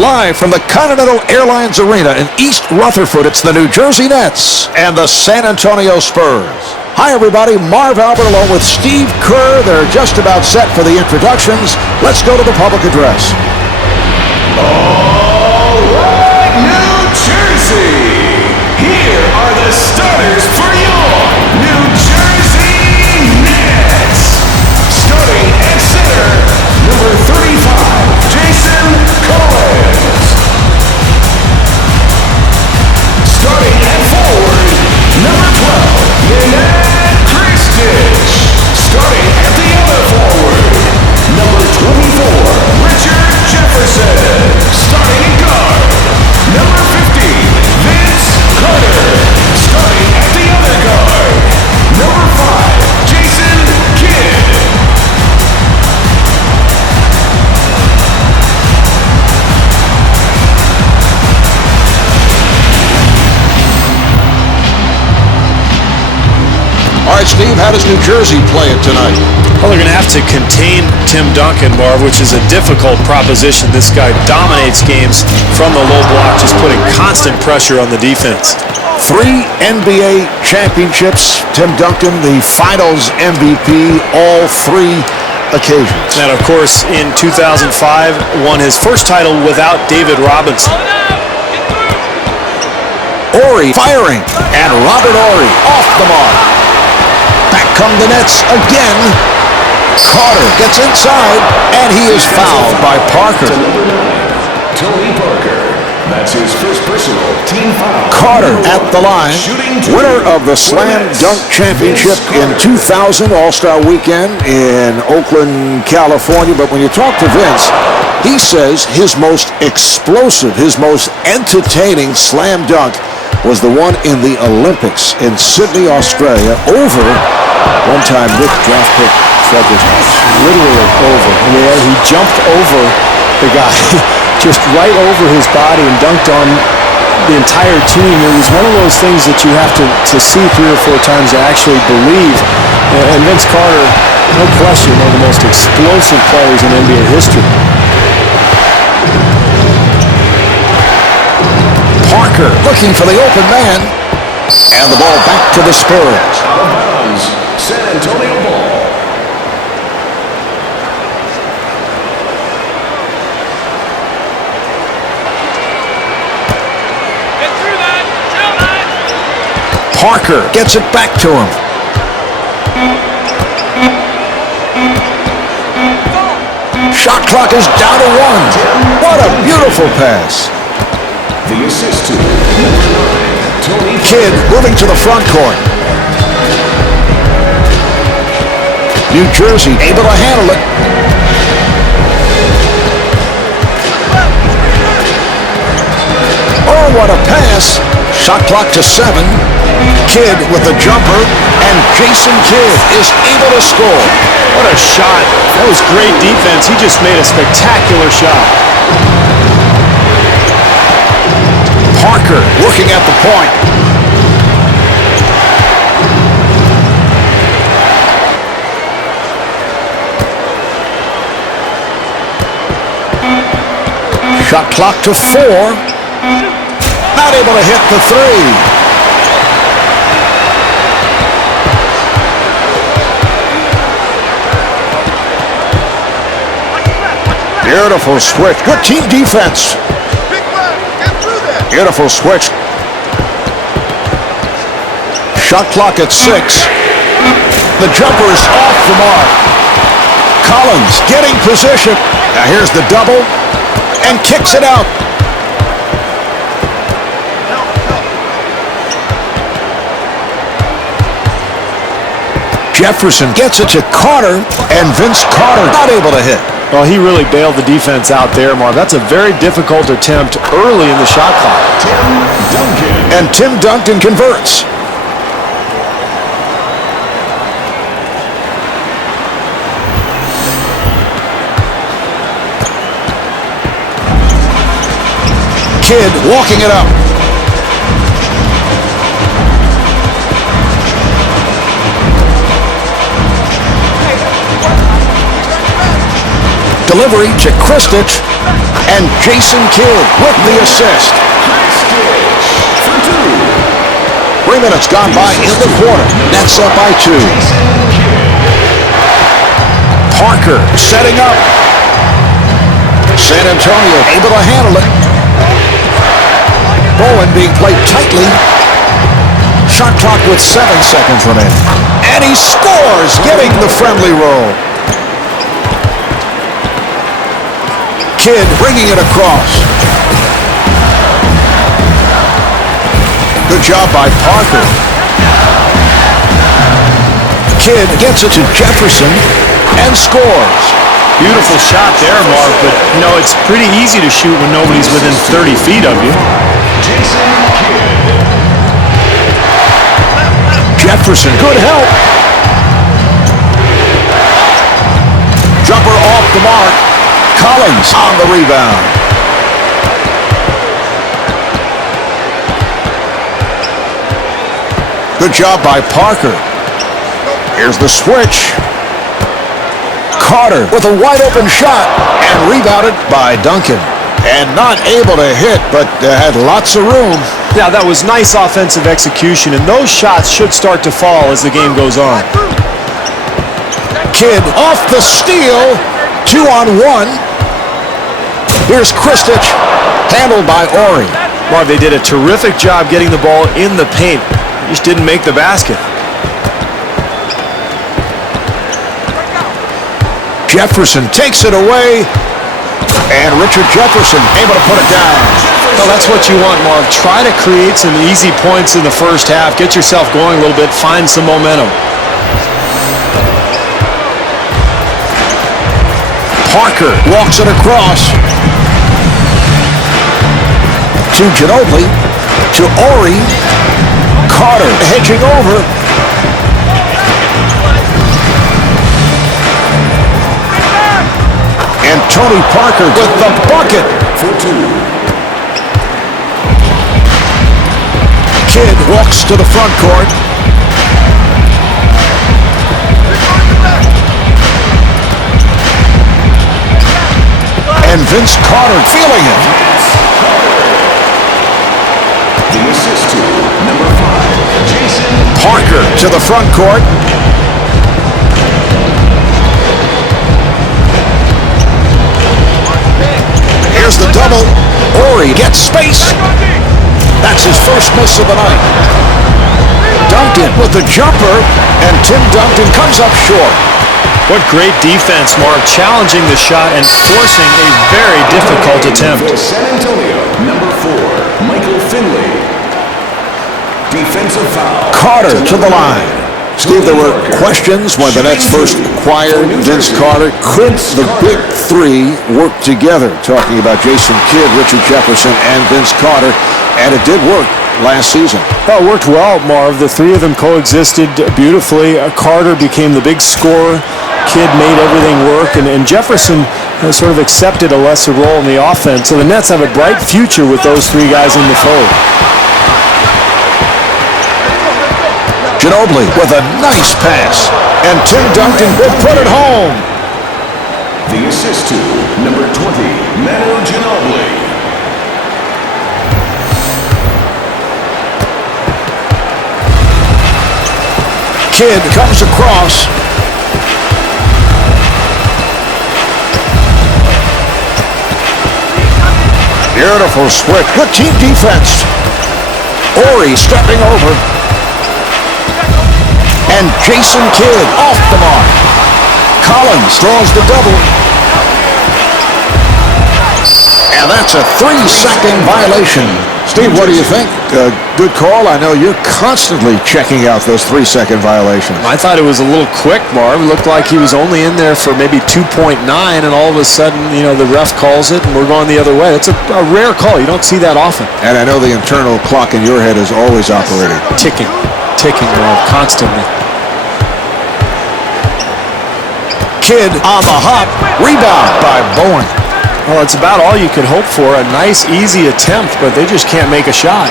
Live from the Continental Airlines Arena in East Rutherford, it's the New Jersey Nets and the San Antonio Spurs. Hi, everybody. Marv Albert along with Steve Kerr. They're just about set for the introductions. Let's go to the public address. All right, New Jersey. Here are the starters for your New Jersey Nets. Starting at center, number 35, Jason Collins. Starting at forward, number 12, Nenad Kristich. Starting at the other forward, number 24, Richard Jefferson. Starting at guard, number 15, Vince Carter. Starting at the other guard, number 5, Jason Kidd. All right, Steve, how does New Jersey play it tonight? Well, they're going to have to contain Tim Duncan, Marv, which is a difficult proposition. This guy dominates games from the low block, just putting constant pressure on the defense. 3 NBA championships. Tim Duncan, the finals MVP, all 3 occasions. And, of course, in 2005, won his first title without David Robinson. Ori firing, and Robert Ori off the mark. Back come the Nets again. Carter gets inside, and he is fouled by Parker. Tony Parker. That's his first personal team foul. Carter at the line, winner of the Slam Dunk Championship in 2000 All-Star Weekend in Oakland, California. But when you talk to Vince, he says his most explosive, his most entertaining slam dunk was the one in the Olympics in Sydney, Australia, over one-time Nick draft pick Frederick House. Literally over. Yeah, he jumped over the guy, just right over his body and dunked on the entire team. It was one of those things that you have to see 3 or 4 times to actually believe. And Vince Carter, no question, one of the most explosive players in NBA history. Parker looking for the open man, and the ball back to the Spurs. Out of bounds, San Antonio ball. Parker gets it back to him. Shot clock is down to 1. What a beautiful pass. The assist to number 9, Tony Kidd moving to the front court. New Jersey able to handle it. Oh, what a pass. Shot clock to 7. Kidd with the jumper, and Jason Kidd is able to score. What a shot. That was great defense. He just made a spectacular shot. Parker working at the point. Shot clock to 4. Not able to hit the 3. Beautiful switch. Good team defense. Beautiful switch. Shot clock at 6. The jumper is off the mark. Collins getting position. Now here's the double, and kicks it out. Jefferson gets it to Carter, and Vince Carter not able to hit. Well, he really bailed the defense out there, Marv. That's a very difficult attempt early in the shot clock. Tim Duncan. And Tim Duncan converts. Kidd walking it up. Delivery to Kristich, And Jason Kidd with the assist. 3 minutes gone by in the quarter. Nets up by 2. Parker setting up. San Antonio able to handle it. Bowen being played tightly. Shot clock with 7 seconds remaining. And he scores, getting the friendly roll. Kidd bringing it across. Good job by Parker. Kidd gets it to Jefferson and scores. Beautiful shot there, Mark, but, you know, it's pretty easy to shoot when nobody's within 30 feet of you. Jefferson, good help. Jumper off the mark. Collins on the rebound. Good job by Parker. Here's the switch. Carter with a wide open shot and rebounded by Duncan. And not able to hit, but had lots of room. Yeah, that was nice offensive execution, and those shots should start to fall as the game goes on. Kidd off the steal. 2-on-1. Here's Kristich, handled by Ori. Marv, they did a terrific job getting the ball in the paint. Just didn't make the basket. Jefferson takes it away. And Richard Jefferson able to put it down. Well, that's what you want, Marv. Try to create some easy points in the first half. Get yourself going a little bit. Find some momentum. Parker walks it across. To Ginobili. To Ori. Carter hedging over. And Tony Parker with the bucket. For 2. Kidd walks to the front court. And Vince Carter feeling it. The assist to number 5, Jason Parker to the front court. Here's the double. Ori gets space. That's his first miss of the night. Duncan with the jumper, and Tim Duncan comes up short. What great defense, Mark. Challenging the shot and forcing a very difficult attempt. For San Antonio, number 4, Michael Finley. Defensive foul. Carter to the line. Steve, there were questions when the Nets first acquired Vince Carter. Could the big three work together? Talking about Jason Kidd, Richard Jefferson, and Vince Carter. And it did work last season. Well, it worked well, Marv. The three of them coexisted beautifully. Carter became the big scorer. Kidd made everything work. And Jefferson sort of accepted a lesser role in the offense. So the Nets have a bright future with those three guys in the fold. Ginobili with a nice pass. And Tim Duncan will put it home. The assist to number 20, Manu Ginobili. Kidd comes across. Beautiful switch. Good team defense. Ori stepping over. And Jason Kidd off the mark. Collins draws the double. And that's a 3-second violation. Steve, what do you think? Good call. I know you're constantly checking out those 3-second violations. I thought it was a little quick, Marv. It looked like he was only in there for maybe 2.9, and all of a sudden, you know, the ref calls it, and we're going the other way. It's a rare call. You don't see that often. And I know the internal clock in your head is always operating. Ticking, Marv, constantly. Kidd on the hop. Rebound by Bowen. Well, it's about all you could hope for. A nice, easy attempt, but they just can't make a shot.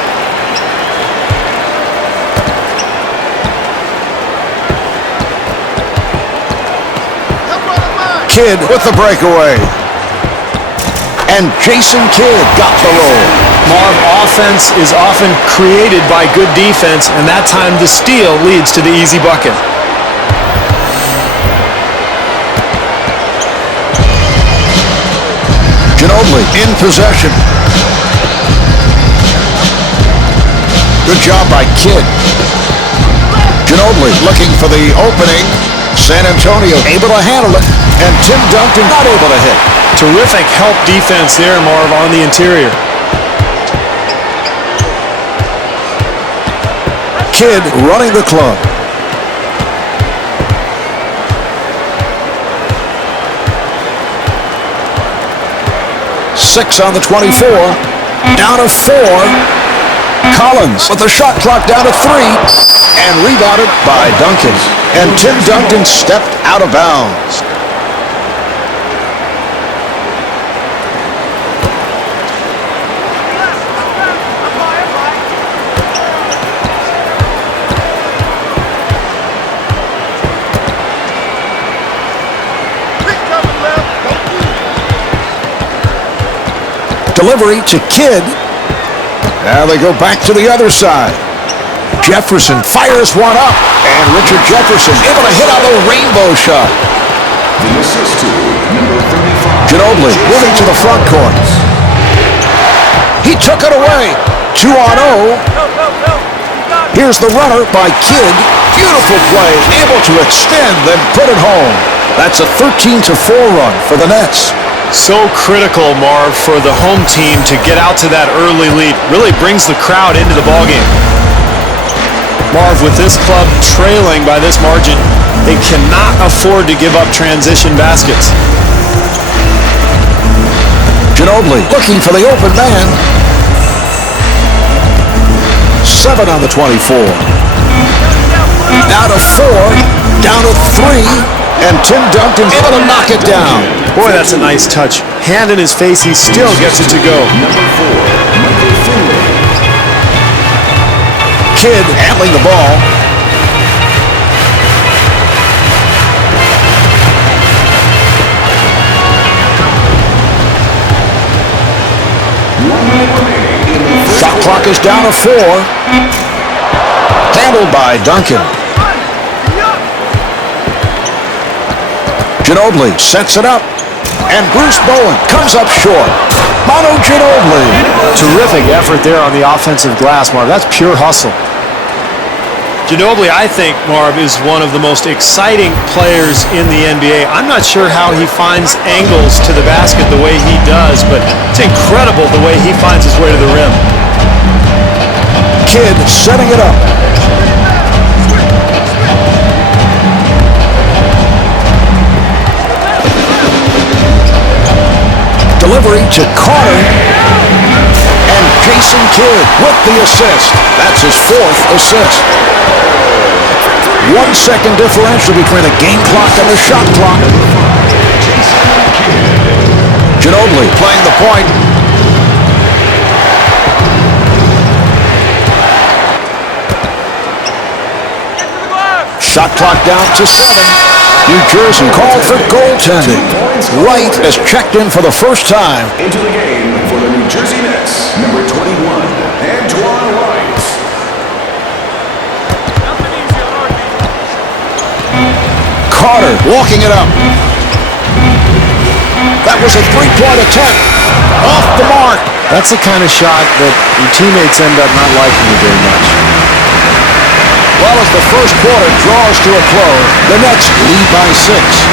Kidd with the breakaway. And Jason Kidd got the roll. Marv, offense is often created by good defense, and that time the steal leads to the easy bucket. Ginobili in possession. Good job by Kidd. Ginobili looking for the opening. San Antonio able to handle it. And Tim Duncan not able to hit. Terrific help defense there, Marv, on the interior. Kidd running the club. Six on the 24. Down to 4. Collins with the shot clock down to 3. And rebounded by Duncan. And Tim Duncan stepped out of bounds. Delivery to Kidd. Now they go back to the other side. Jefferson fires one up. And Richard Jefferson able to hit on the rainbow shot. The assist to number 35. Ginobili moving to the front court. He took it away. 2 on 0. Here's the runner by Kidd. Beautiful play. Able to extend, then put it home. That's a 13-4 run for the Nets. So critical, Marv, for the home team to get out to that early lead. Really brings the crowd into the ballgame. Marv, with this club trailing by this margin, they cannot afford to give up transition baskets. Ginobili looking for the open man. 7 on the 24. Now to 4. Down to 3. And Tim Duncan able to knock it down. Boy, that's a nice touch. Hand in his face, he still gets it to go. Number 4, Michael Finley. Kidd handling the ball. Shot clock is down to 4. Handled by Duncan. Ginobili sets it up. And Bruce Bowen comes up short. Manu Ginobili. Terrific effort there on the offensive glass, Marv. That's pure hustle. Ginobili, I think, Marv, is one of the most exciting players in the NBA. I'm not sure how he finds angles to the basket the way he does, but it's incredible the way he finds his way to the rim. Kidd setting it up. Delivery to Carter. And Jason Kidd with the assist. That's his 4th assist. 1 second differential between the game clock and the shot clock. Ginobili playing the point. Shot clock down to 7. New Jersey called for goaltending. Wright has checked in for the first time. Into the game for the New Jersey Nets, number 21, Antoine Wright. Carter walking it up. That was a 3-point attempt. Off the mark. That's the kind of shot that your teammates end up not liking you very much. Well, as the first quarter draws to a close, the Nets lead by 6.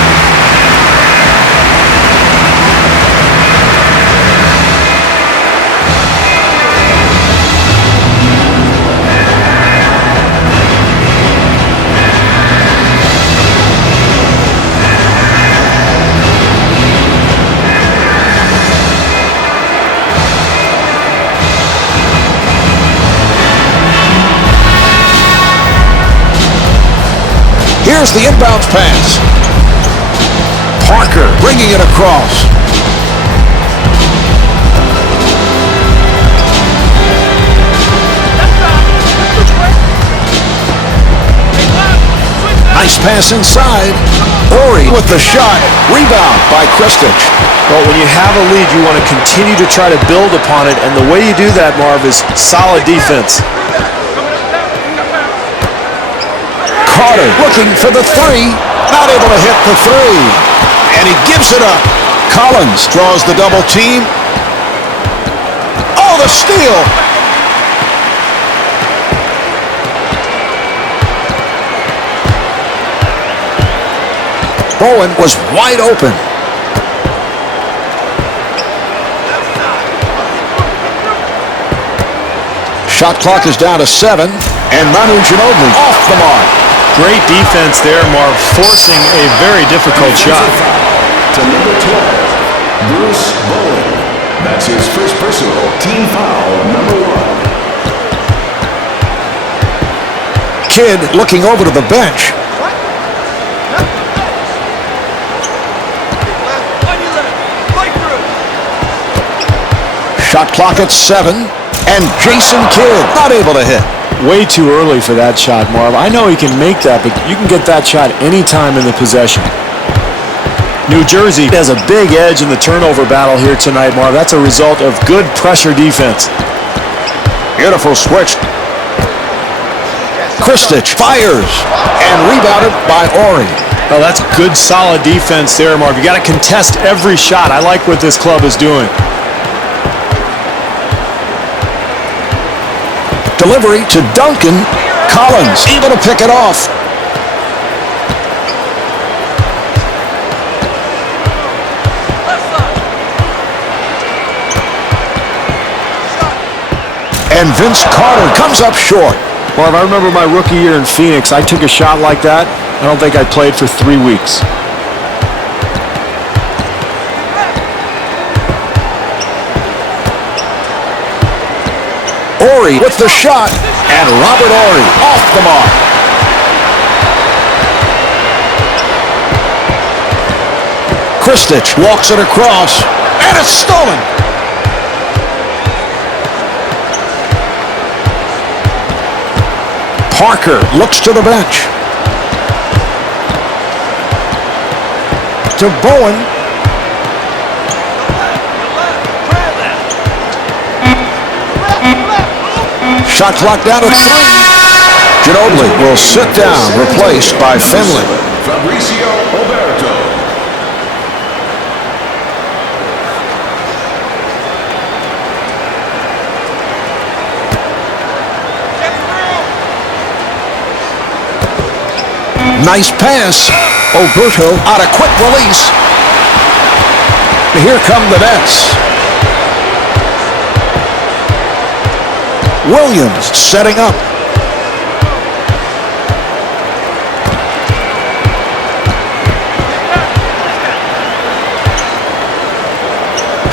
Here's the inbounds pass. Parker bringing it across. Nice pass inside. Ori with the shot. Rebound by Kristich. Well, when you have a lead, you want to continue to try to build upon it, and the way you do that, Marv, is solid defense. Carter looking for the three. Not able to hit the three. And he gives it up. Collins draws the double team. Oh, the steal. Bowen was wide open. Shot clock is down to 7, and Manu Ginobili off the mark. Great defense there, Marv, forcing a very difficult shot. To number 12, Bruce Bowen. That's his first personal team foul, number 1. Kidd looking over to the bench. Shot clock at 7, and Jason Kidd not able to hit. Way too early for that shot, Marv. I know he can make that, but you can get that shot anytime in the possession. New Jersey has a big edge in the turnover battle here tonight, Marv. That's a result of good pressure defense. Beautiful switch. Kristich fires and rebounded by Ori. Oh, that's good, solid defense there, Marv. You got to contest every shot. I like what this club is doing. Delivery to Duncan. Collins able to pick it off. And Vince Carter comes up short. Marv, I remember my rookie year in Phoenix. I took a shot like that. I don't think I played for 3 weeks. Ori with the shot, and Robert Ori off the mark. Kristich walks it across, and it's stolen. Parker looks to the bench. To Bowen. Shot clock down to 3. Ginobili will sit down, replaced by Finley. Fabricio Oberto. Nice pass. Oberto on a quick release. Here come the Nets. Williams setting up.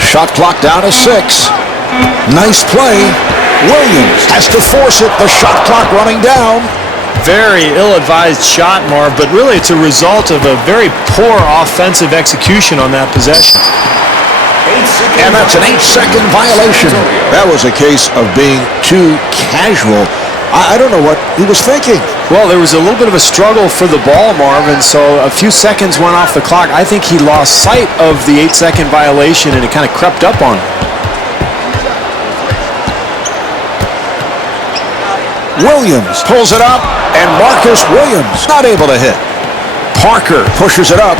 Shot clock down to 6. Nice play. Williams has to force it. The shot clock running down. Very ill-advised shot, Marv, but really it's a result of a very poor offensive execution on that possession. And that's an 8-second violation. That was a case of being too casual. I don't know what he was thinking. Well, there was a little bit of a struggle for the ball, Marv, and so a few seconds went off the clock. I think he lost sight of the 8-second violation, and it kind of crept up on him. Williams pulls it up, and Marcus Williams not able to hit. Parker pushes it up.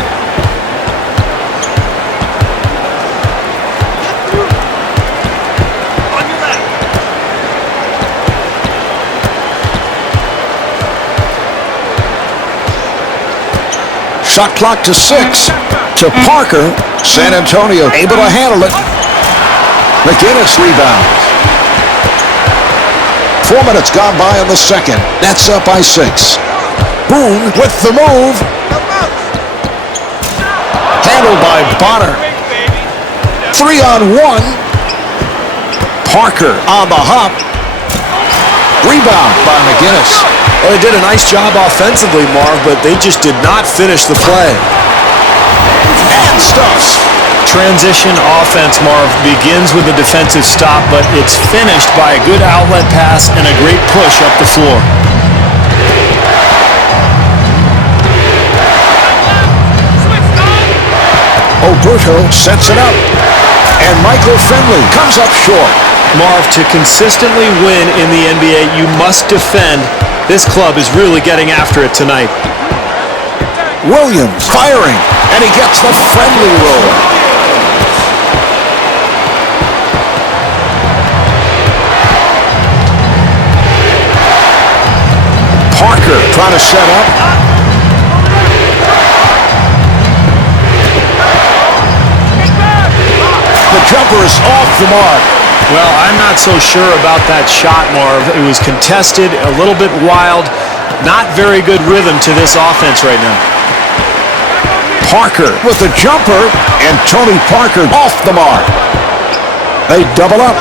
Shot clock to 6. To Parker. San Antonio able to handle it. McInnes rebounds. 4 minutes gone by in the second. Nets up by 6. Boone with the move. Handled by Bonner. 3-on-1. Parker on the hop. Rebound by McInnes. Well, they did a nice job offensively, Marv, but they just did not finish the play. And stuffs. Transition offense, Marv, begins with a defensive stop, but it's finished by a good outlet pass and a great push up the floor. Oberto sets it up. And Michael Finley comes up short. Marv, to consistently win in the NBA, you must defend. This club is really getting after it tonight. Williams firing, and he gets the friendly roll. Parker trying to set up. The jumper is off the mark. Well, I'm not so sure about that shot, Marv. It was contested, a little bit wild. Not very good rhythm to this offense right now. Parker with the jumper, and Tony Parker off the mark. They double up,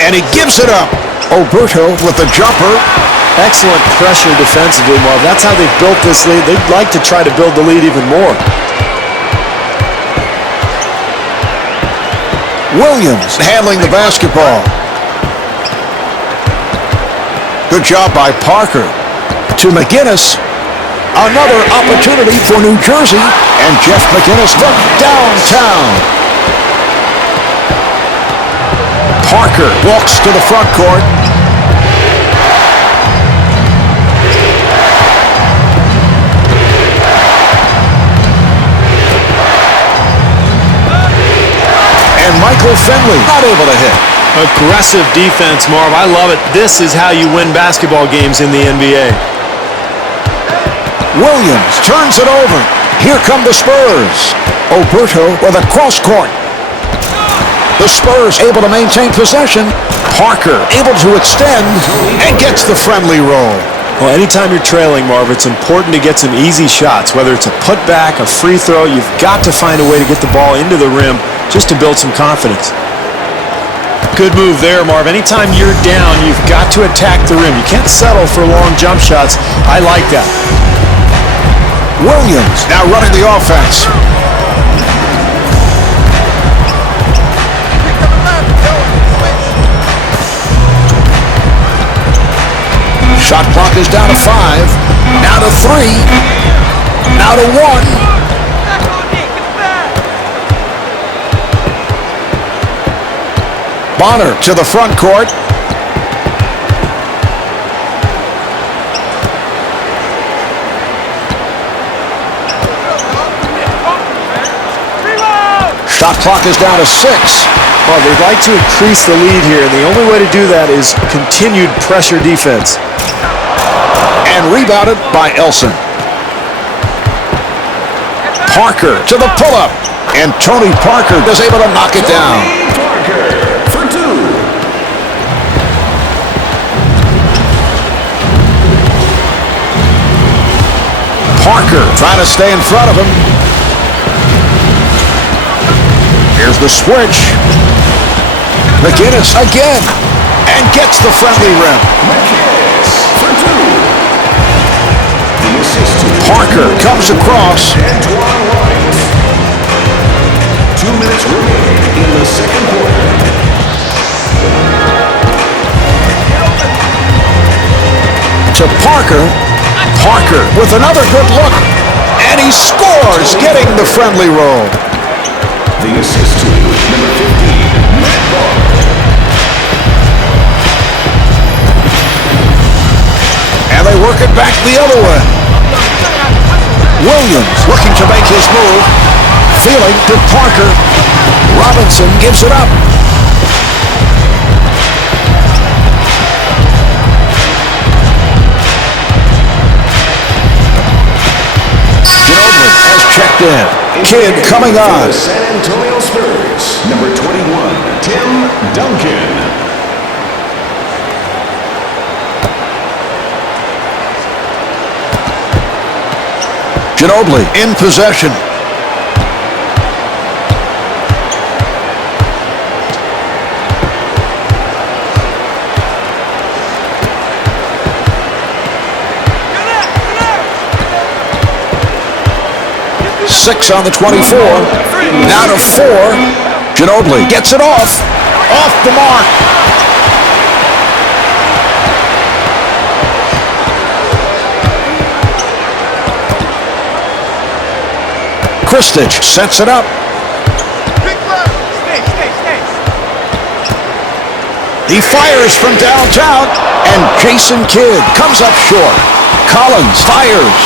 and he gives it up. Oberto with the jumper. Excellent pressure defensively, Marv. That's how they built this lead. They'd like to try to build the lead even more. Williams handling the basketball. Good job by Parker. To McGinnis. Another opportunity for New Jersey. And Jeff McGinnis from downtown. Parker walks to the front court. And Michael Finley not able to hit. Aggressive defense, Marv. I love it. This is how you win basketball games in the NBA. Williams turns it over. Here come the Spurs. Oberto with a cross court. The Spurs able to maintain possession. Parker able to extend and gets the friendly roll. Well, anytime you're trailing, Marv, it's important to get some easy shots. Whether it's a putback, a free throw, you've got to find a way to get the ball into the rim just to build some confidence. Good move there, Marv. Anytime you're down, you've got to attack the rim. You can't settle for long jump shots. I like that. Williams now running the offense. Shot clock is down to 5. Now to 3. Now to 1. Bonner to the front court. Shot clock is down to 6. Well, they'd like to increase the lead here, and the only way to do that is continued pressure defense. And rebounded by Elson. Parker to the pull-up. And Tony Parker is able to knock it down. For 2. Parker trying to stay in front of him. Here's the switch. McGinnis again. And gets the friendly rim. McGinnis for 2. The assist to Parker comes across. Antoine White. 2 minutes remaining in the second quarter. To Parker. Parker with another good look. And he scores, getting the friendly roll. The assist to number 15, Matt Barr. And they work it back the other way. Williams looking to make his move. Feeling to Parker. Robinson gives it up. Ginobili has checked in. Kid coming on. The San Antonio Spurs, number 21, Tim Duncan. Ginobili in possession. Six on the 24. Now to 4. Ginobili gets it off. Off the mark. Kristich sets it up. He fires from downtown, and Jason Kidd comes up short. Collins fires,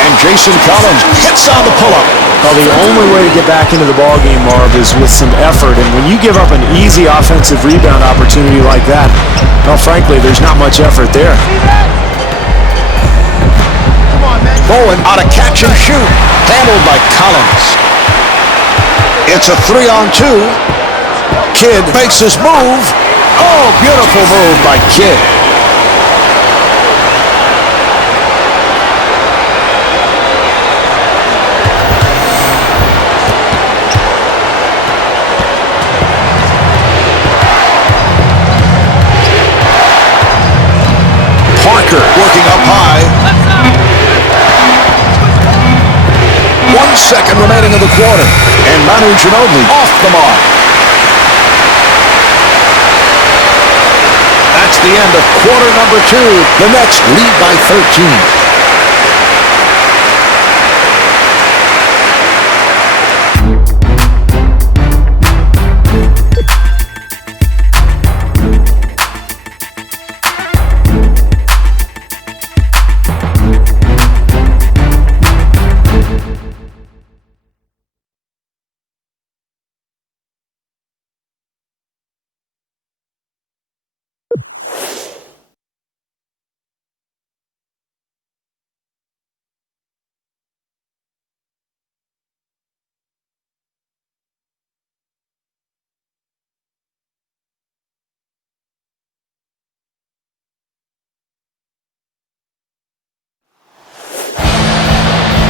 and Jason Collins hits on the pull-up. Well, the only way to get back into the ballgame, Marv, is with some effort. And when you give up an easy offensive rebound opportunity like that, well, frankly, there's not much effort there. Bowen on a catch and shoot, handled by Collins. It's a 3-on-2. Kidd makes his move. Oh, beautiful move by Kidd. Parker working up high. 1 second remaining in the quarter. And Manu Ginobili off the mark. That's the end of quarter number 2. The Nets lead by 13.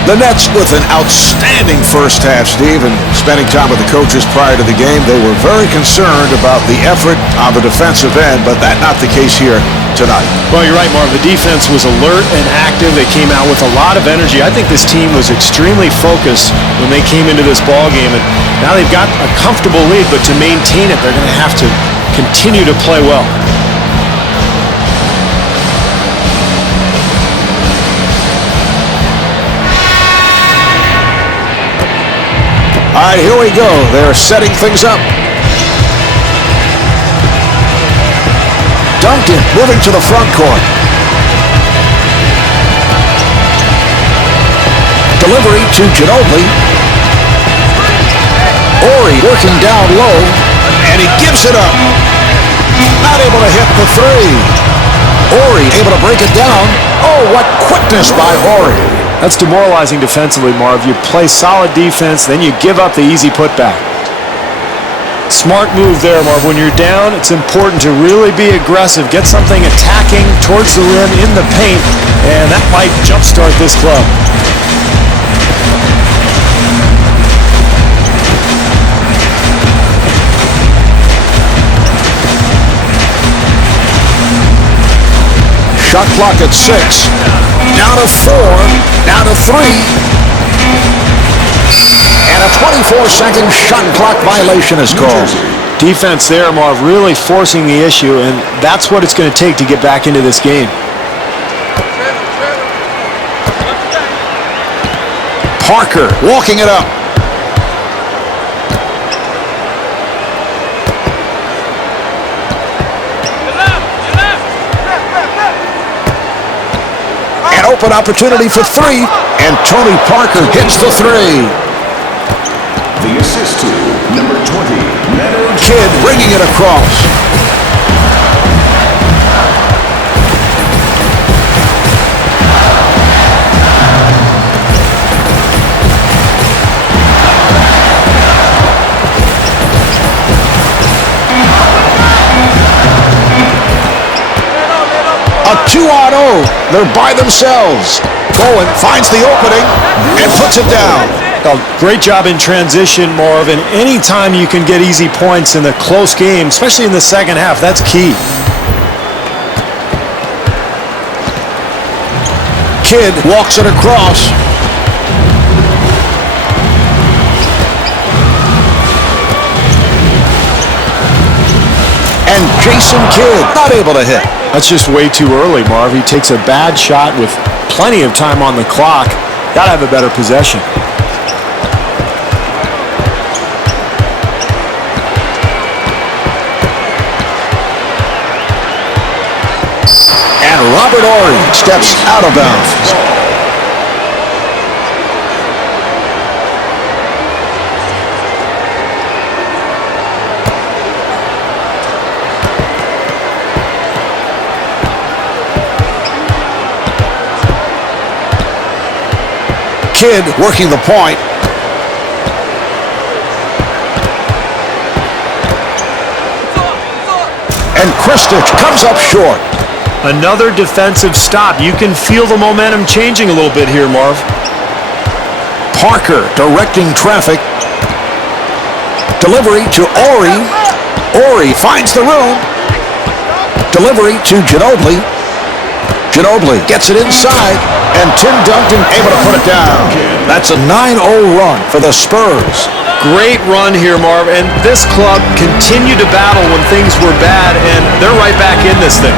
The Nets with an outstanding first half, Steve, and spending time with the coaches prior to the game, they were very concerned about the effort on the defensive end, but that's not the case here tonight. Well, you're right, Marv. The defense was alert and active. They came out with a lot of energy. I think this team was extremely focused when they came into this ball game, and now they've got a comfortable lead, but to maintain it, they're going to have to continue to play well. All right, here we go. They're setting things up. Duncan moving to the front court. Delivery to Ginobili. Ori working down low, and he gives it up. Not able to hit the three. Ori able to break it down. Oh, what quickness by Ori. That's demoralizing defensively, Marv. You play solid defense, then you give up the easy putback. Smart move there, Marv. When you're down, it's important to really be aggressive. Get something attacking towards the rim in the paint, and that might jumpstart this club. Shot clock at 6. Down to 4. Down to 3. And a 24-second shot clock violation is called. Defense there, Marv, really forcing the issue, and that's what it's going to take to get back into this game. Parker walking it up. An open opportunity for 3, and Tony Parker hits the 3. The assist to number 20, Kidd bringing it across. A 2-on-0. They're by themselves. Bowen finds the opening and puts it down. Great job in transition, Marv, and any time you can get easy points in a close game, especially in the second half, that's key. Kidd walks it across. And Jason Kidd not able to hit. That's just way too early, Marv. He takes a bad shot with plenty of time on the clock. Got to have a better possession. And Robert Ory steps out of bounds. Kidd working the point. And Kristich comes up short. Another defensive stop. You can feel the momentum changing a little bit here, Marv. Parker directing traffic. Delivery to Ory. Ory finds the room. Delivery to Ginobili. Ginobili gets it inside, and Tim Duncan able to put it down. That's a 9-0 run for the Spurs. Great run here, Marv, and this club continued to battle when things were bad, and they're right back in this thing.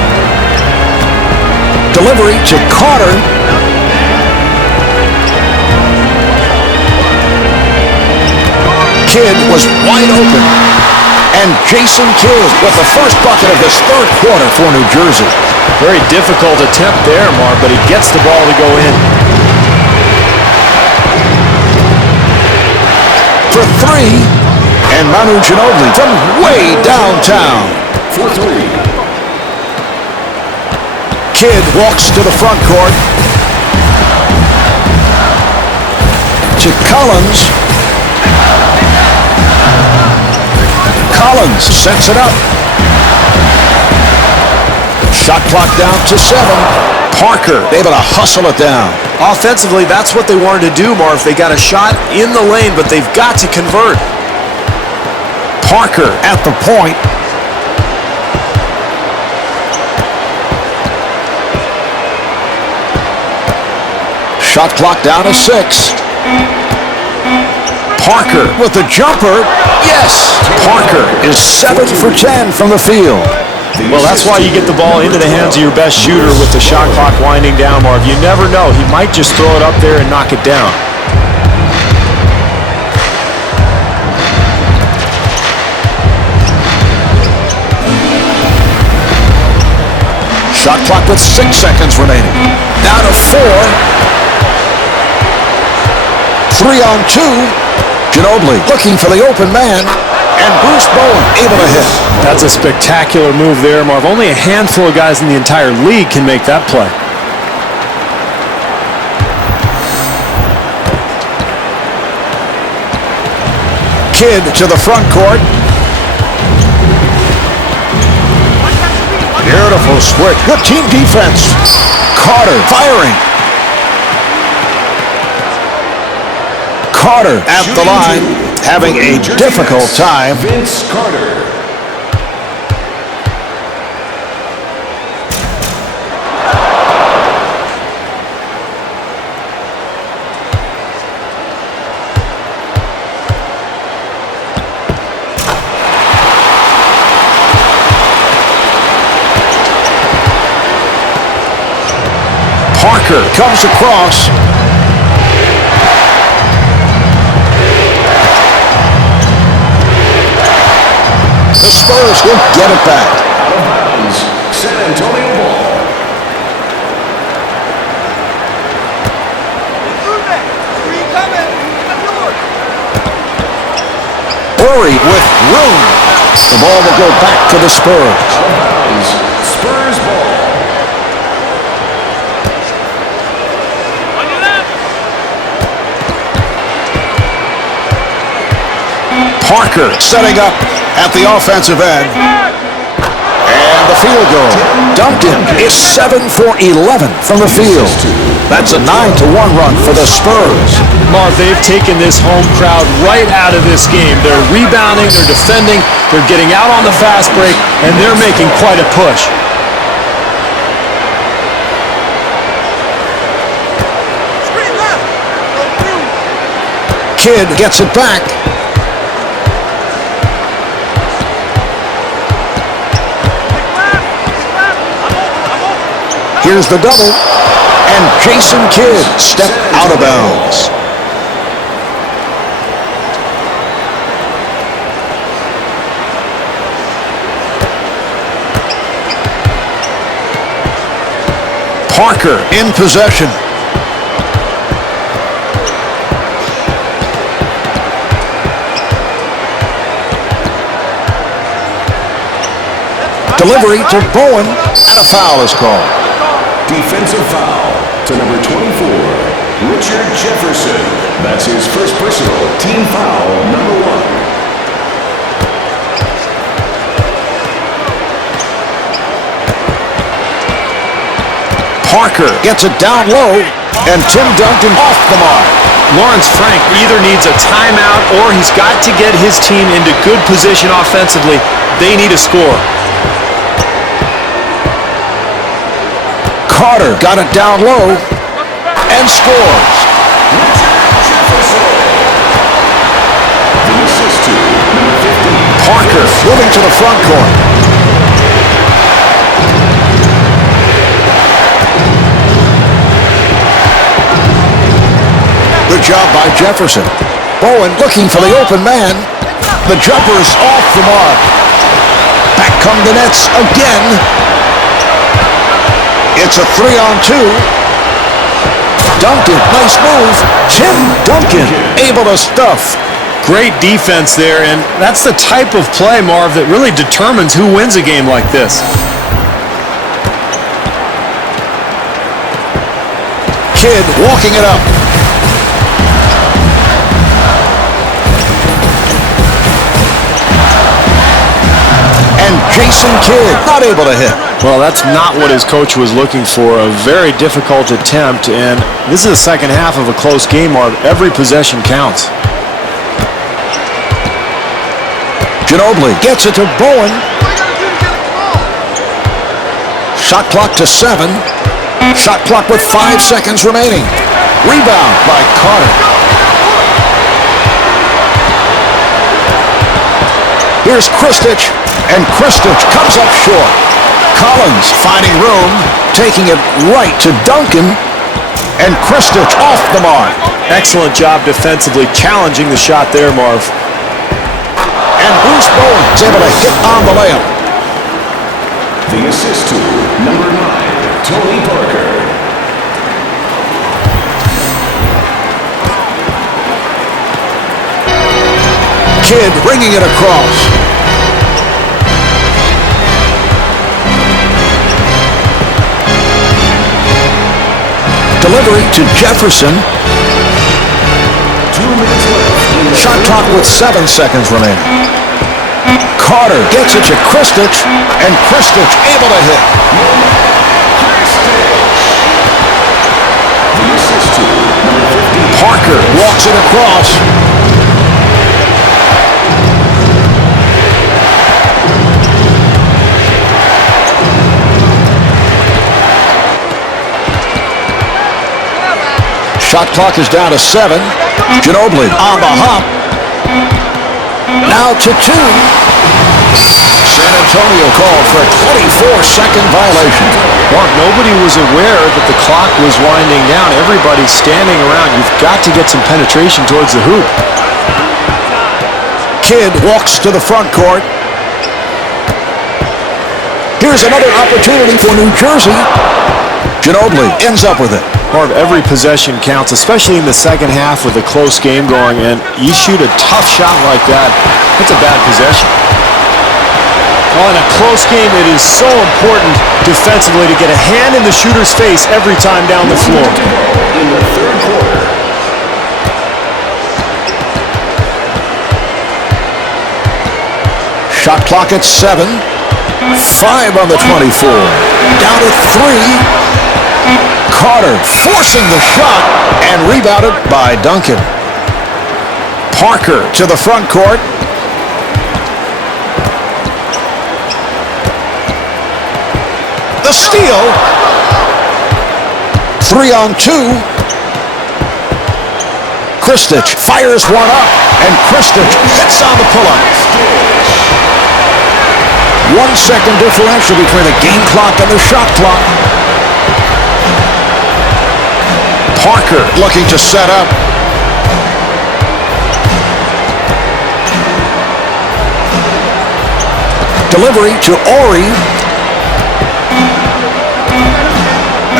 Delivery to Carter. Kidd was wide open. And Jason Kidd with the first bucket of this third quarter for New Jersey. Very difficult attempt there, Marv, but he gets the ball to go in. For three, and Manu Ginobili from way downtown. For three. Kidd walks to the front court. To Collins. Collins sets it up. Shot clock down to 7. Parker able to hustle it down. Offensively, that's what they wanted to do, Marv. They got a shot in the lane, but they've got to convert. Parker at the point. Shot clock down to 6. Parker with the jumper. Yes! Parker is 7 for 10 from the field. Well, that's why you get the ball into the hands of your best shooter with the shot clock winding down, Marv. You never know. He might just throw it up there and knock it down. Shot clock with 6 seconds remaining. Down to 4. 3 on 2. Ginobili looking for the open man, and Bruce Bowen able to hit. That's a spectacular move there, Marv. Only a handful of guys in the entire league can make that play. Kidd to the front court. Beautiful switch. Good team defense. Carter firing. Carter at the line, having a difficult time. Vince Carter. Parker comes across. The Spurs will get it back. Out of bounds. San Antonio ball. Ory with room. The ball will go back to the Spurs. Out of bounds. Spurs ball. Parker setting up at the offensive end. And the field goal. Duncan is 7 for 11 from the field. That's a 9-1 run for the Spurs. Marv, they've taken this home crowd right out of this game. They're rebounding, they're defending, they're getting out on the fast break, and they're making quite a push. Kidd gets it back. Here's the double, and Jason Kidd stepped out of bounds. Parker in possession. Delivery to Bowen, and a foul is called. Defensive foul to number 24, Richard Jefferson. That's his first personal, team foul number 1. Parker gets it down low, and Tim Duncan off the mark. Lawrence Frank either needs a timeout or he's got to get his team into good position offensively. They need a score. Carter got it down low and scores. The assist to number 15. Parker moving to the front court. Good job by Jefferson. Bowen looking for the open man. The jumper's off the mark. Back come the Nets again. It's a 3-on-2. Duncan, nice move. Tim Duncan able to stuff. Great defense there, and that's the type of play, Marv, that really determines who wins a game like this. Kidd walking it up. And Jason Kidd not able to hit. Well, that's not what his coach was looking for. A very difficult attempt, and this is the second half of a close game, Marv. Every possession counts. Ginobili gets it to Bowen. Shot clock to 7. Shot clock with 5 seconds remaining. Rebound by Carter. Here's Kristich, and Kristich comes up short. Collins finding room, taking it right to Duncan, and Kristich off the mark. Excellent job defensively, challenging the shot there, Marv. And Bruce Bowen is able to hit on the layup. The assist to number 9, Tony Parker. Kidd bringing it across. Delivery to Jefferson. 2 minutes left. Shot clock with 7 seconds remaining. Carter gets it to Kristich, and Kristich able to hit. The assist to number 15. Parker walks it across. Shot clock is down to 7. Ginobili on the hop. Now to 2. San Antonio called for a 24-second violation. Mark, nobody was aware that the clock was winding down. Everybody's standing around. You've got to get some penetration towards the hoop. Kidd walks to the front court. Here's another opportunity for New Jersey. Ginobili ends up with it. Marv, every possession counts, especially in the second half with a close game going, and you shoot a tough shot like that, it's a bad possession. Well, in a close game, it is so important defensively to get a hand in the shooter's face every time down the floor. In the third quarter. Shot clock at 7. 5 on the 24. Down to 3. Carter forcing the shot and rebounded by Duncan. Parker to the front court. The steal. 3-on-2. Kristich fires one up, and Kristich hits on the pull-up. 1 second differential between the game clock and the shot clock. Parker looking to set up. Delivery to Ori.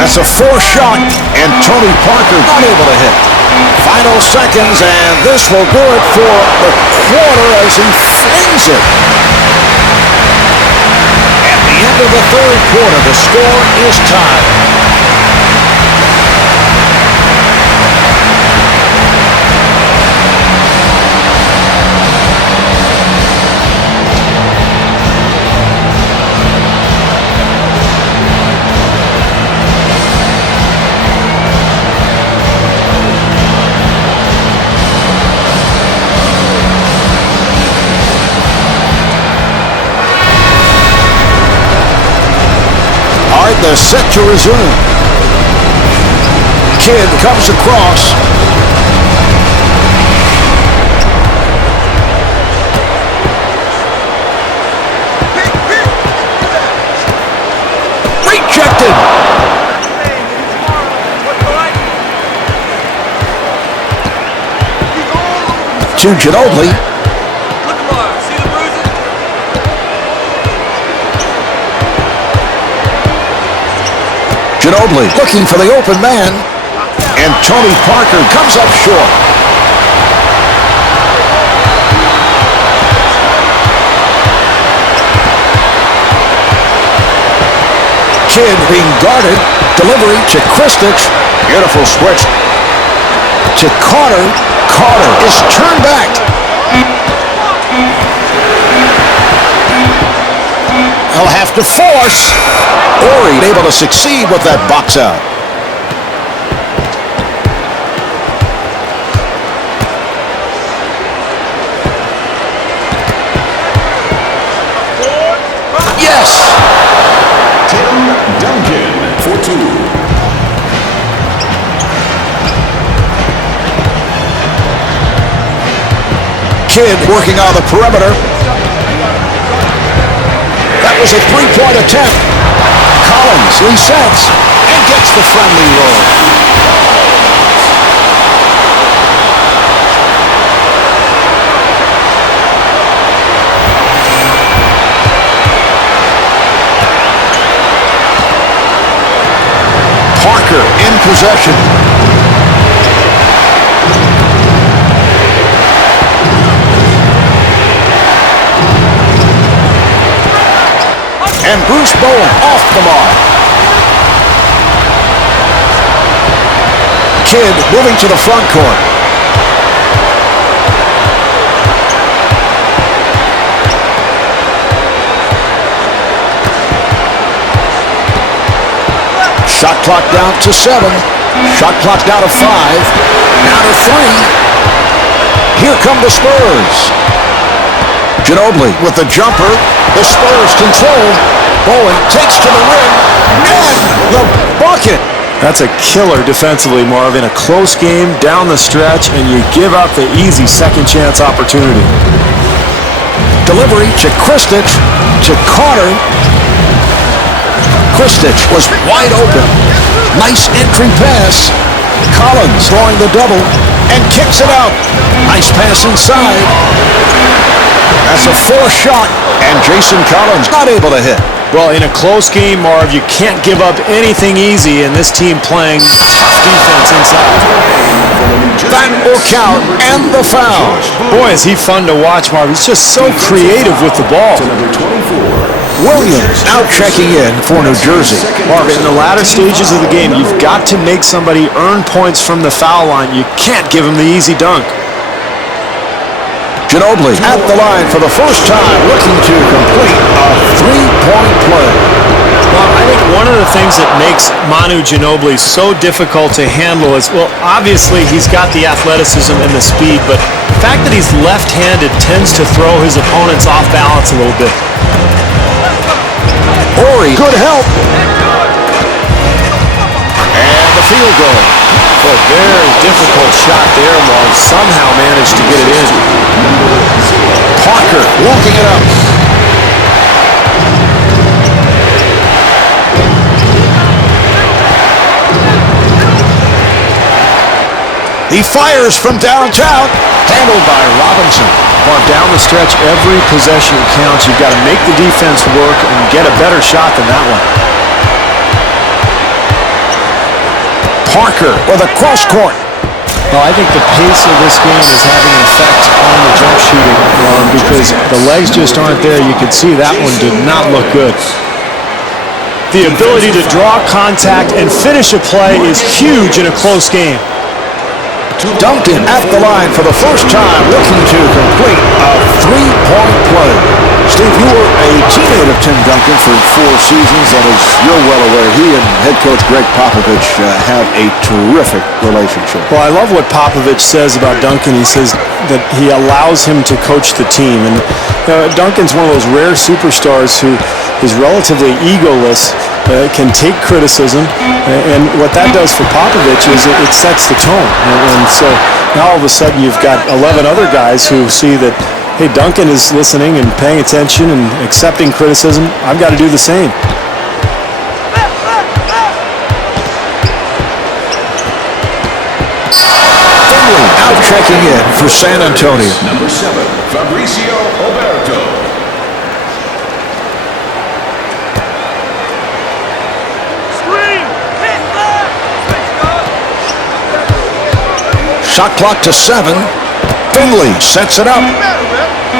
That's a forced shot, and Tony Parker not able to hit. Final seconds, and this will do it for the quarter as he flings it. At the end of the third quarter, the score is tied. They're set to resume. Kidd comes across. Rejected. To Ginobili. Ginobili looking for the open man, and Tony Parker comes up short. Kidd being guarded, delivery to Kristich, beautiful switch to Carter. Carter is turned back. He'll have to force. Ori able to succeed with that box out. Yes! Tim Duncan for two. Kidd working on the perimeter. That was a three-point attempt. Collins resets and gets the friendly roll. Parker in possession. And Bruce Bowen off the mark. Kidd moving to the front court. Shot clock down to 7. Shot clock down to 5. Now to 3. Here come the Spurs. Ginobili with the jumper. The Spurs control. Bowen takes to the rim. And the bucket. That's a killer defensively, Marv. In a close game, down the stretch, and you give up the easy second chance opportunity. Delivery to Kristich, to Carter. Kristich was wide open. Nice entry pass. Collins throwing the double and kicks it out. Nice pass inside. That's a forced shot, and Jason Collins not able to hit. Well, in a close game, Marv, you can't give up anything easy, and this team playing tough defense inside. That will count, and the foul. Boy, is he fun to watch, Marv. He's just so creative with the ball. Number 24. Williams now checking in for New Jersey. Marv, in the latter stages of the game, you've got to make somebody earn points from the foul line. You can't give him the easy dunk. Ginobili at the line for the first time, looking to complete a three-point play. Well, I think one of the things that makes Manu Ginobili so difficult to handle is, well, obviously he's got the athleticism and the speed, but the fact that he's left-handed tends to throw his opponents off balance a little bit. Ori, good help. And the field goal. A very difficult shot there, Marv. Somehow managed to get it in. Parker walking it up. He fires from downtown, handled by Robinson. Well, down the stretch, every possession counts. You've got to make the defense work and get a better shot than that one. Parker with a cross court. Well, I think the pace of this game is having an effect on the jump shooting because the legs just aren't there. You can see that one did not look good. The ability to draw contact and finish a play is huge in a close game. Duncan at the line for the first time, looking to complete a three-point play. Steve, you were a teammate of Tim Duncan for 4 seasons, and as you're well aware, he and head coach Greg Popovich have a terrific relationship. Well, I love what Popovich says about Duncan. He says that he allows him to coach the team. And Duncan's one of those rare superstars who is relatively egoless, can take criticism, and what that does for Popovich is it sets the tone. And so now all of a sudden you've got 11 other guys who see that, hey, Duncan is listening and paying attention and accepting criticism. I've got to do the same. Finley out checking in for San Antonio. Number 7, Fabricio Oberto. Shot clock to 7. Finley sets it up.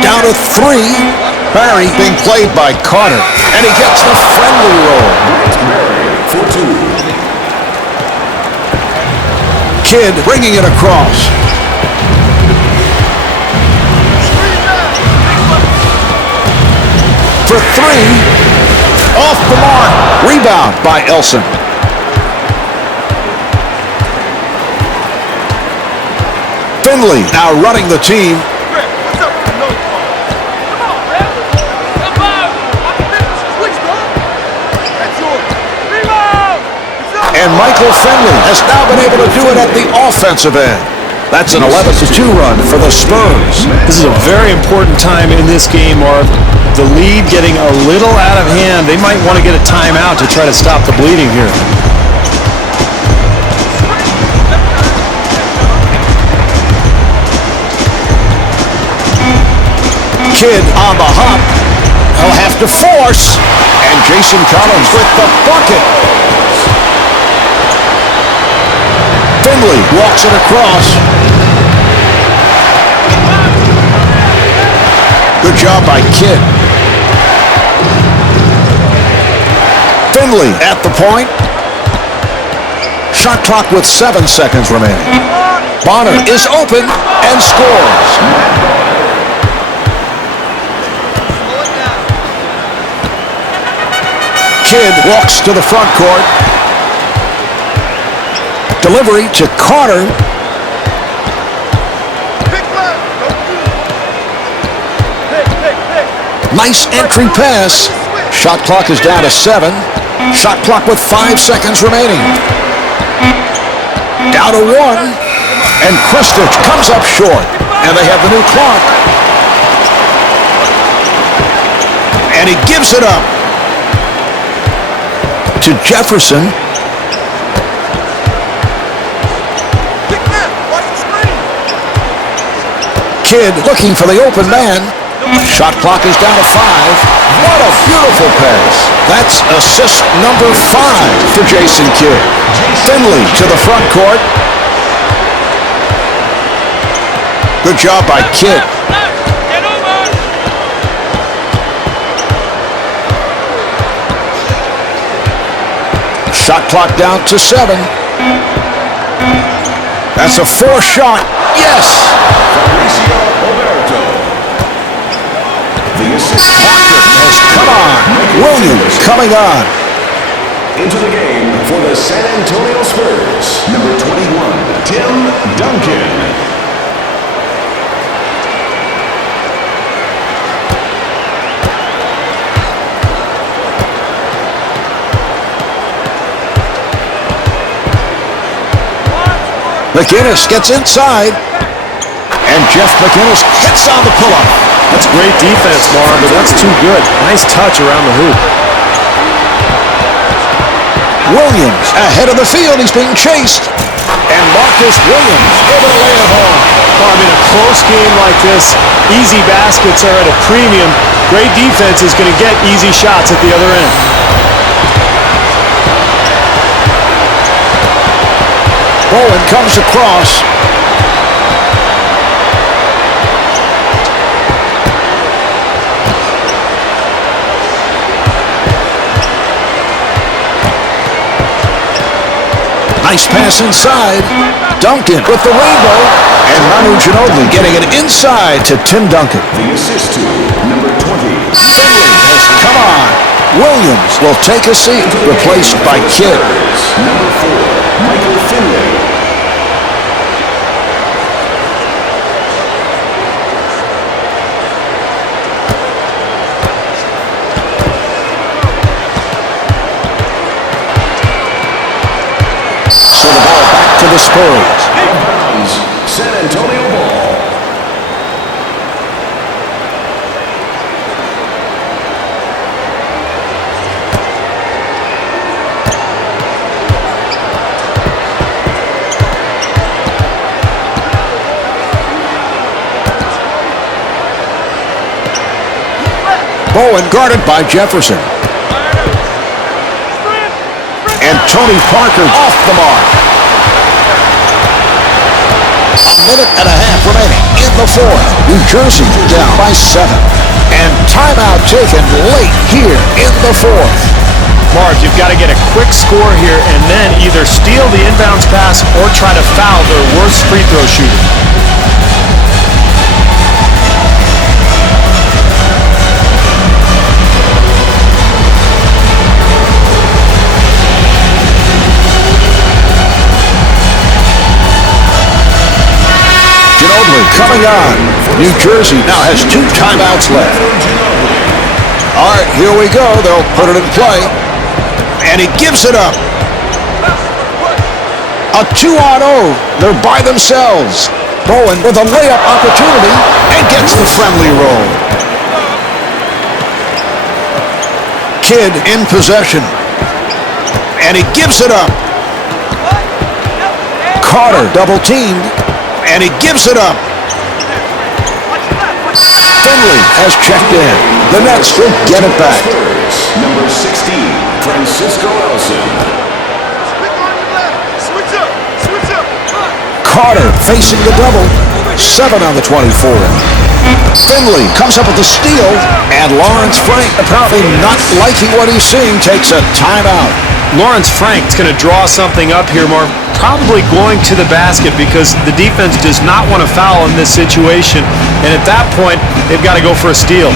Down to 3. Barry being played by Carter. And he gets the friendly roll. Barry for 2. Kidd bringing it across. For 3. Off the mark. Rebound by Elson. Finley now running the team. And Michael Finley has now been able to do it at the offensive end. That's an 11-2 run for the Spurs. This is a very important time in this game, Marv. The lead getting a little out of hand. They might want to get a timeout to try to stop the bleeding here. Kidd on the hop. He'll have to force. And Jason Collins with the bucket. Finley walks it across. Good job by Kidd. Finley at the point. Shot clock with 7 seconds remaining. Bonner is open and scores. Kidd walks to the front court. Delivery to Carter. Nice entry pass. Shot clock is down to 7. Shot clock with 5 seconds remaining. Down to 1. And Kristich comes up short. And they have the new clock. And he gives it up to Jefferson. Kidd looking for the open man. Shot clock is down to 5. What a beautiful pass. That's assist number 5 for Jason Kidd. Finley to the front court. Good job by Kidd. Shot clock down to 7. That's a 4 shot. Yes! Fabricio Oberto. The assist. Parker has come on. Williams coming on. Into the game for the San Antonio Spurs. Number 21, Tim Duncan. McInnes gets inside, and Jeff McInnes hits on the pull-up. That's great defense, Marv, but that's too good. Nice touch around the hoop. Williams ahead of the field. He's being chased. And Marcus Williams able to lay it home. Well, I mean, a close game like this, easy baskets are at a premium. Great defense is going to get easy shots at the other end. Bowen comes across. Nice pass inside. Duncan with the rainbow. And Manu Ginobili getting it inside to Tim Duncan. The assist to number 20. Finley has come on. Williams will take a seat, replaced by Kidd. Number 4, Michael Finley. So the ball back to the Spurs. Inbounds, San Antonio ball. Bowen guarded by Jefferson. And Tony Parker off the mark. A minute and a half remaining in the fourth. New Jersey down by 7. And timeout taken late here in the fourth. Marv, you've got to get a quick score here and then either steal the inbounds pass or try to foul their worst free throw shooter. Ginobili coming on. New Jersey now has 2 timeouts left. All right, here we go. They'll put it in play. And he gives it up. A 2-on-0. They're by themselves. Bowen with a layup opportunity and gets the friendly roll. Kidd in possession. And he gives it up. Carter double teamed. And he gives it up. Finley has checked in. The Nets will get it back. Number 16, Francisco Elson. Carter facing the double. 7 on the 24. Finley comes up with the steal. And Lawrence Frank, apparently not liking what he's seeing, takes a timeout. Lawrence Frank's going to draw something up here, Marv. Probably going to the basket because the defense does not want to foul in this situation. And at that point, they've got to go for a steal.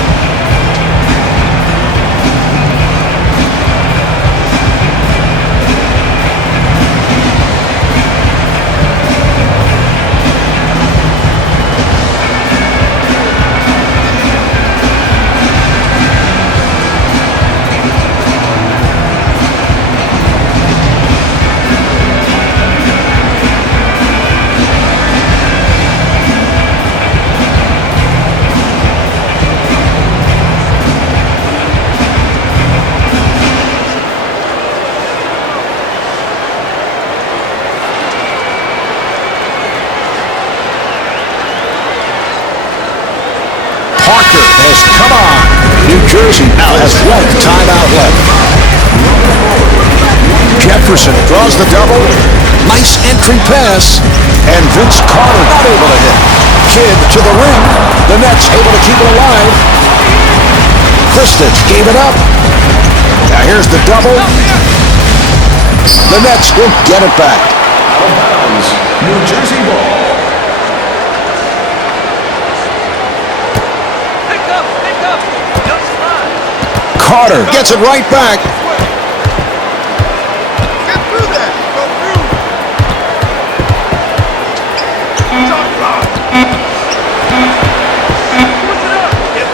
Parker has come on. New Jersey now has 1 timeout left. Jefferson draws the double. Nice entry pass. And Vince Carter not able to hit. Kidd to the rim. The Nets able to keep it alive. Kristich gave it up. Now here's the double. The Nets will get it back. Out of bounds, New Jersey ball. Carter gets it right back. Get through that. Go through.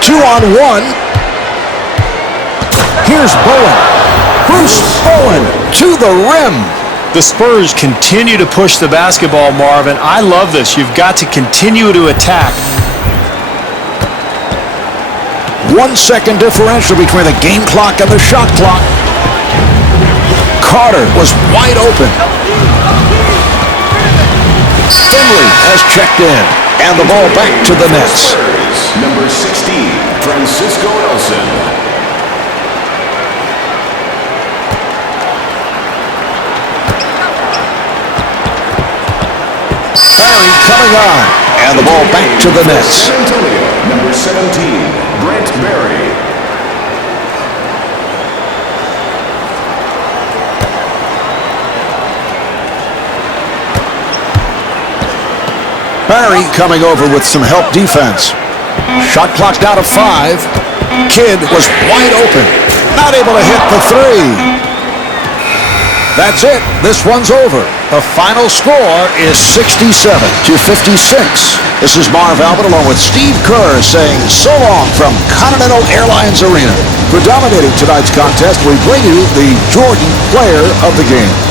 2-on-1. Here's Bowen. Bruce Bowen to the rim. The Spurs continue to push the basketball, Marvin. I love this. You've got to continue to attack. 1 second differential between the game clock and the shot clock. Carter was wide open. Finley has checked in. And the ball back to the Nets. Spurs, number 16, Francisco Elson. Barry coming on. And the ball back to the Nets. San Antonio, number 17, Brent Barry. Barry coming over with some help defense. Shot clock down to 5. Kidd was wide open. Not able to hit the 3. That's it. This one's over. The final score is 67-56. This is Marv Albert along with Steve Kerr saying so long from Continental Airlines Arena. For dominating tonight's contest, we bring you the Jordan Player of the Game.